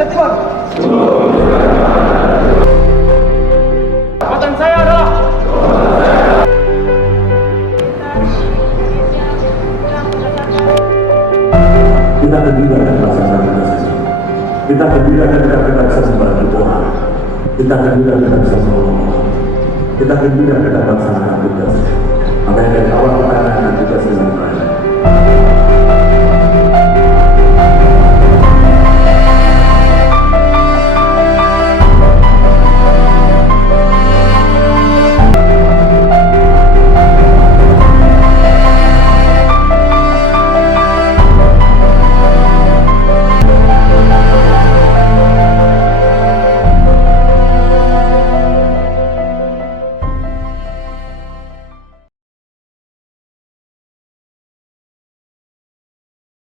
Ketentuan. Jabatan saya adalah kita gembira dan melaksanakan tugas ini. Kita gembira dan kita bisa membantu Tuhan. Kita gembira dan kita bisa menolong. Kita gembira dan kita melaksanakan tugas. Makanya dari awal kita akan tugas dengan baik.